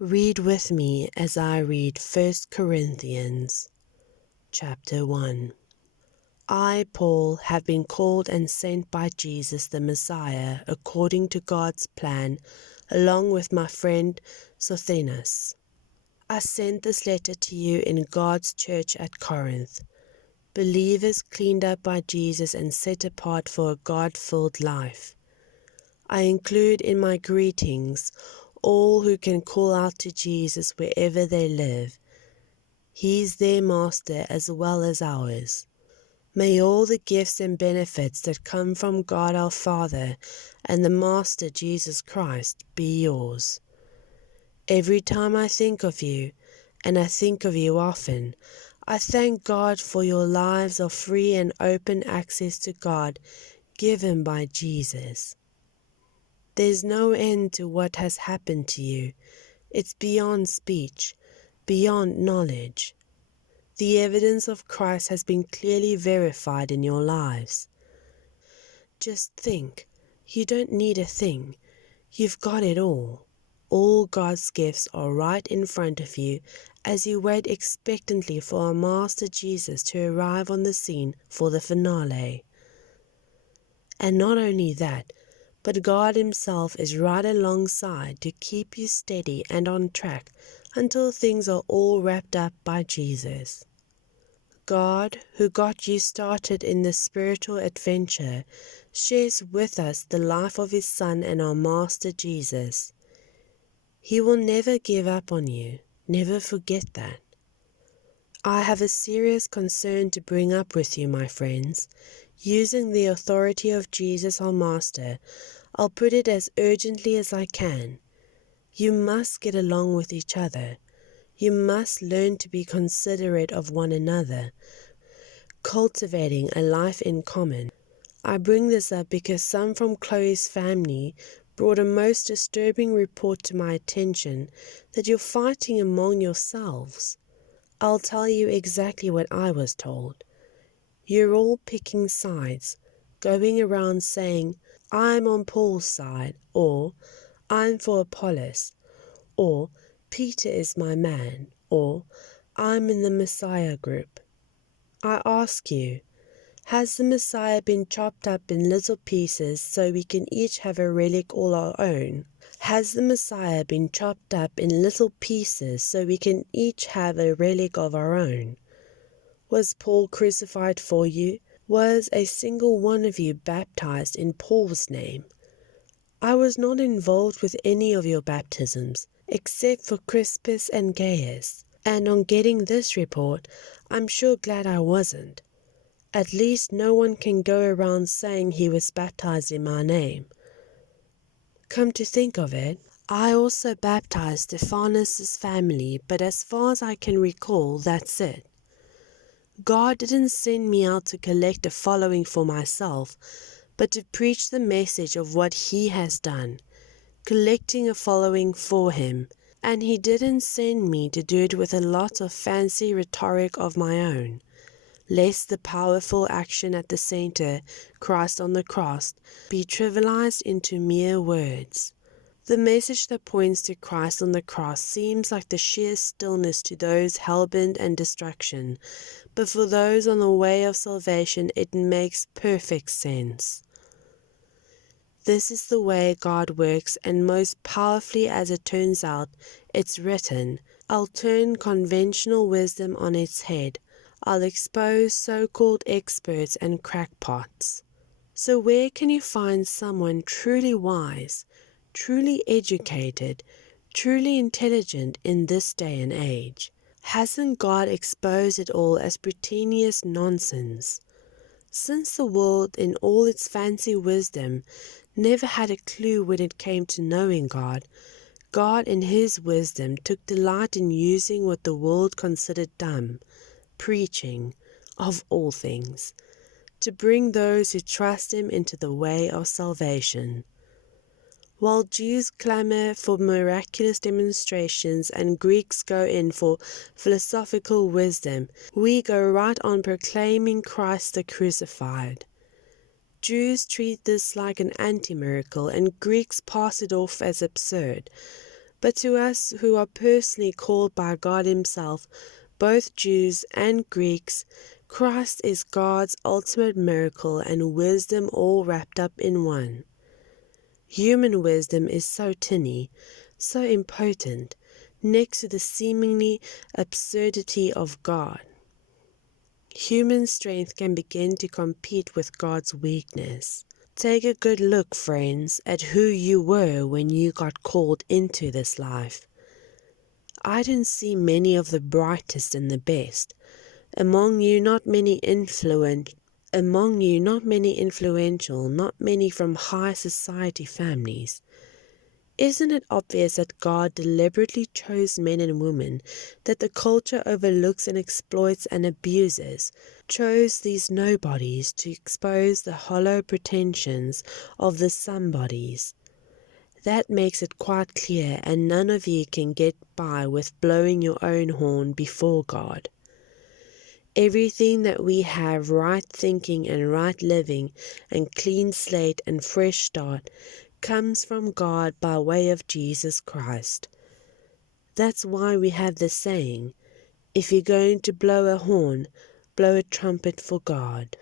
Read with me as I read 1 Corinthians chapter 1. I, Paul, have been called and sent by Jesus the Messiah according to God's plan, along with my friend Sosthenes. I sent this letter to you in God's church at Corinth, believers cleaned up by Jesus and set apart for a God-filled life. I include in my greetings all who can call out to Jesus wherever they live. He's their master as well as ours. May all the gifts and benefits that come from God our Father and the Master Jesus Christ be yours. Every time I think of you, and I think of you often, I thank God for your lives of free and open access to God given by Jesus. There's no end to what has happened to you. It's beyond speech, beyond knowledge. The evidence of Christ has been clearly verified in your lives. Just think, you don't need a thing. You've got it all. All God's gifts are right in front of you as you wait expectantly for our Master Jesus to arrive on the scene for the finale. And not only that, but God Himself is right alongside to keep you steady and on track until things are all wrapped up by Jesus. God, who got you started in this spiritual adventure, shares with us the life of His Son and our Master Jesus. He will never give up on you. Never forget that. I have a serious concern to bring up with you, my friends. Using the authority of Jesus our Master, I'll put it as urgently as I can. You must get along with each other. You must learn to be considerate of one another, cultivating a life in common. I bring this up because some from Chloe's family brought a most disturbing report to my attention that you're fighting among yourselves. I'll tell you exactly what I was told. You're all picking sides, going around saying, I'm on Paul's side, or I'm for Apollos, or Peter is my man, or I'm in the Messiah group. I ask you, has the Messiah been chopped up in little pieces so we can each have a relic all our own? Has the Messiah been chopped up in little pieces so we can each have a relic of our own? Was Paul crucified for you? Was a single one of you baptized in Paul's name? I was not involved with any of your baptisms, except for Crispus and Gaius, and on getting this report, I'm sure glad I wasn't. At least no one can go around saying he was baptized in my name. Come to think of it, I also baptized Stephanas' family, but as far as I can recall, that's it. God didn't send me out to collect a following for myself, but to preach the message of what He has done, collecting a following for Him, and He didn't send me to do it with a lot of fancy rhetoric of my own, lest the powerful action at the center, Christ on the cross, be trivialized into mere words. The message that points to Christ on the cross seems like the sheer stillness to those hell-bent and destruction, but for those on the way of salvation it makes perfect sense. This is the way God works, and most powerfully as it turns out, it's written, I'll turn conventional wisdom on its head. I'll expose so-called experts and crackpots. So where can you find someone truly wise, truly educated, truly intelligent in this day and age? Hasn't God exposed it all as pretentious nonsense? Since the world in all its fancy wisdom never had a clue when it came to knowing God, God in His wisdom took delight in using what the world considered dumb, preaching, of all things, to bring those who trust Him into the way of salvation. While Jews clamor for miraculous demonstrations and Greeks go in for philosophical wisdom, we go right on proclaiming Christ the crucified. Jews treat this like an anti-miracle and Greeks pass it off as absurd, But to us who are personally called by God Himself, both Jews and Greeks, Christ is God's ultimate miracle and wisdom all wrapped up in one. Human wisdom is so tinny, so impotent, next to the seemingly absurdity of God. Human strength can begin to compete with God's weakness. Take a good look, friends, at who you were when you got called into this life. I didn't see many of the brightest and the best. Among you not many influential, not many from high society families. Isn't it obvious that God deliberately chose men and women that the culture overlooks and exploits and abuses, chose these nobodies to expose the hollow pretensions of the somebodies? That makes it quite clear, and none of you can get by with blowing your own horn before God. Everything that we have, right thinking and right living and clean slate and fresh start, comes from God by way of Jesus Christ. That's why we have the saying, if you're going to blow a horn, blow a trumpet for God.